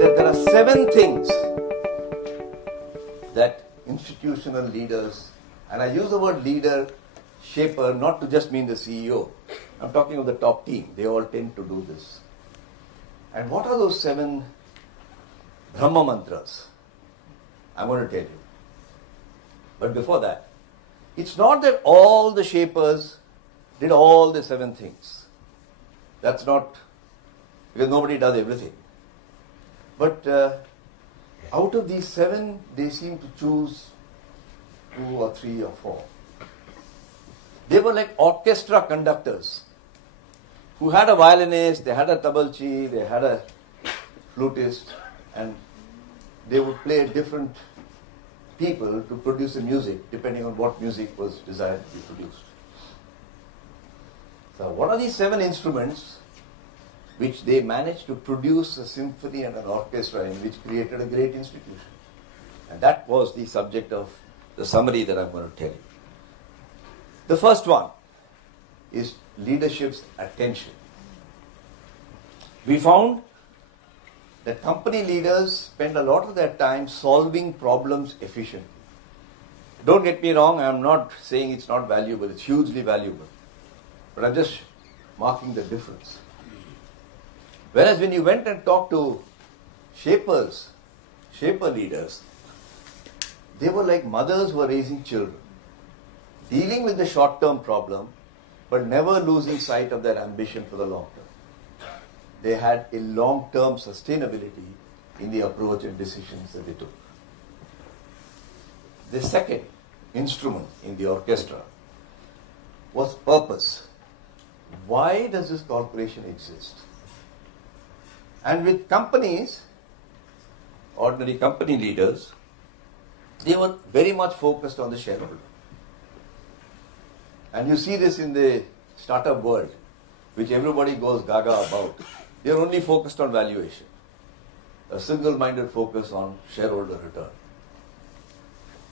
that there are 7 things that institutional leaders, and I use the word leader, shaper, not to just mean the CEO. I'm talking of the top team. They all tend to do this. And what are those 7 Brahma mantras? I'm going to tell you. But before that, it's not that all the shapers did all the 7 things. That's not, because nobody does everything. But out of these 7, they seem to choose 2 or 3 or 4. They were like orchestra conductors who had a violinist, they had a tabalchi, they had a flutist, and they would play different people to produce the music depending on what music was desired to be produced. So what are these 7 instruments which they managed to produce a symphony and an orchestra in, which created a great institution? And that was the subject of the summary that I'm going to tell you. The first one is leadership's attention. We found that company leaders spend a lot of their time solving problems efficiently. Don't get me wrong, I'm not saying it's not valuable, it's hugely valuable. But I'm just marking the difference. Whereas when you went and talked to shaper leaders, they were like mothers who were raising children, dealing with the short-term problem, but never losing sight of their ambition for the long term. They had a long-term sustainability in the approach and decisions that they took. The second instrument in the orchestra was purpose. Why does this corporation exist? And with companies, ordinary company leaders, they were very much focused on the shareholder. And you see this in the startup world, which everybody goes gaga about. They are only focused on valuation. A single-minded focus on shareholder return.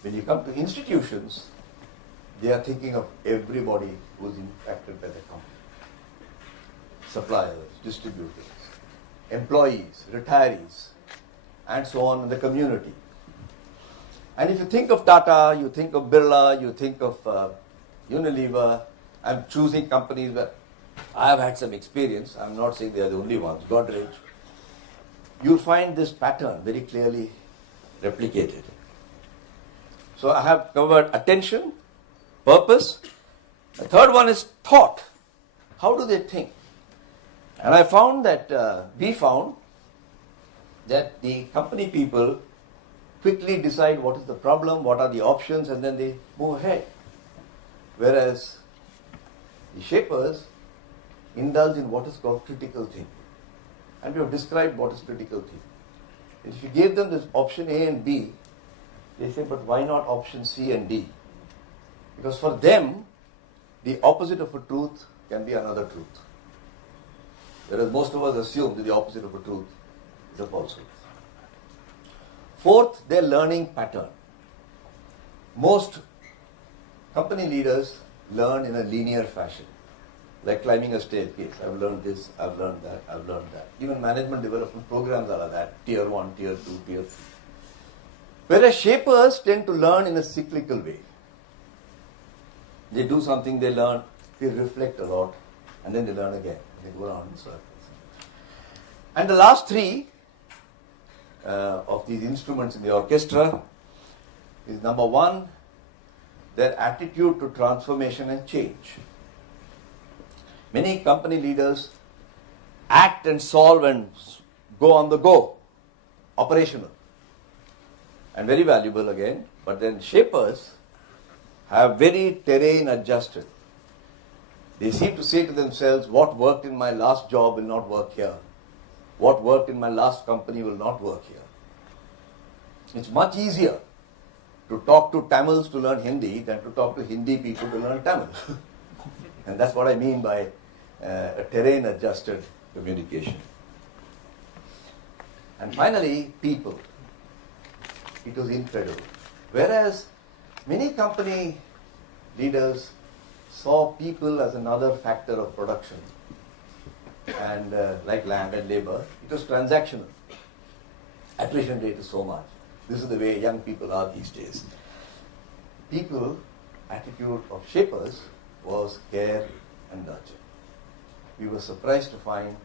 When you come to institutions, they are thinking of everybody who is impacted by the company. Suppliers, distributors, employees, retirees, and so on in the community. And if you think of Tata, you think of Birla, you think of Unilever, I'm choosing companies where I have had some experience. I'm not saying they are the only ones. Godrej. You'll find this pattern very clearly replicated. So I have covered attention, purpose. The third one is thought. How do they think? And I found that, we found that the company people quickly decide what is the problem, what are the options, and then they move ahead. Whereas the shapers indulge in what is called critical thinking. And we have described what is critical thinking. If you gave them this option A and B, they say, but why not option C and D? Because for them, the opposite of a truth can be another truth. Whereas most of us assume that the opposite of a truth is a falsehood. Fourth, their learning pattern. Most company leaders learn in a linear fashion, like climbing a staircase. I've learned this, I've learned that, I've learned that. Even management development programs are like that, tier 1, tier 2, tier 3. Whereas shapers tend to learn in a cyclical way. They do something, they learn, they reflect a lot, and then they learn again. They go around in circles. And the last 3 of these instruments in the orchestra is number 1, their attitude to transformation and change. Many company leaders act and solve and go on the go, operational, and very valuable again. But then shapers have very terrain adjusted. They seem to say to themselves, what worked in my last job will not work here. What worked in my last company will not work here. It's much easier to talk to Tamils to learn Hindi than to talk to Hindi people to learn Tamil. And that's what I mean by a terrain adjusted communication. And finally, people. It was incredible. Whereas many company leaders saw people as another factor of production, and like land and labor, it was transactional. Attrition rate is so much. This is the way young people are these days. People, attitude of shapers was care and nurture. We were surprised to find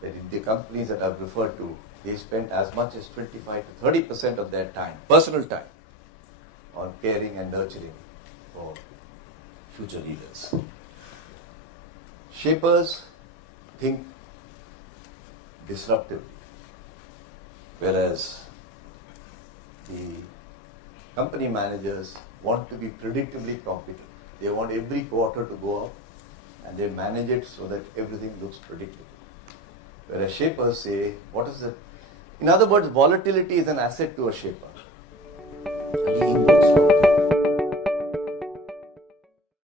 that in the companies that I've referred to, they spent as much as 25 to 30% of their time, personal time, on caring and nurturing for future leaders. Shapers think disruptively, whereas the company managers want to be predictably competent. They want every quarter to go up and they manage it so that everything looks predictable. Whereas shapers say, what is it? In other words, volatility is an asset to a shaper.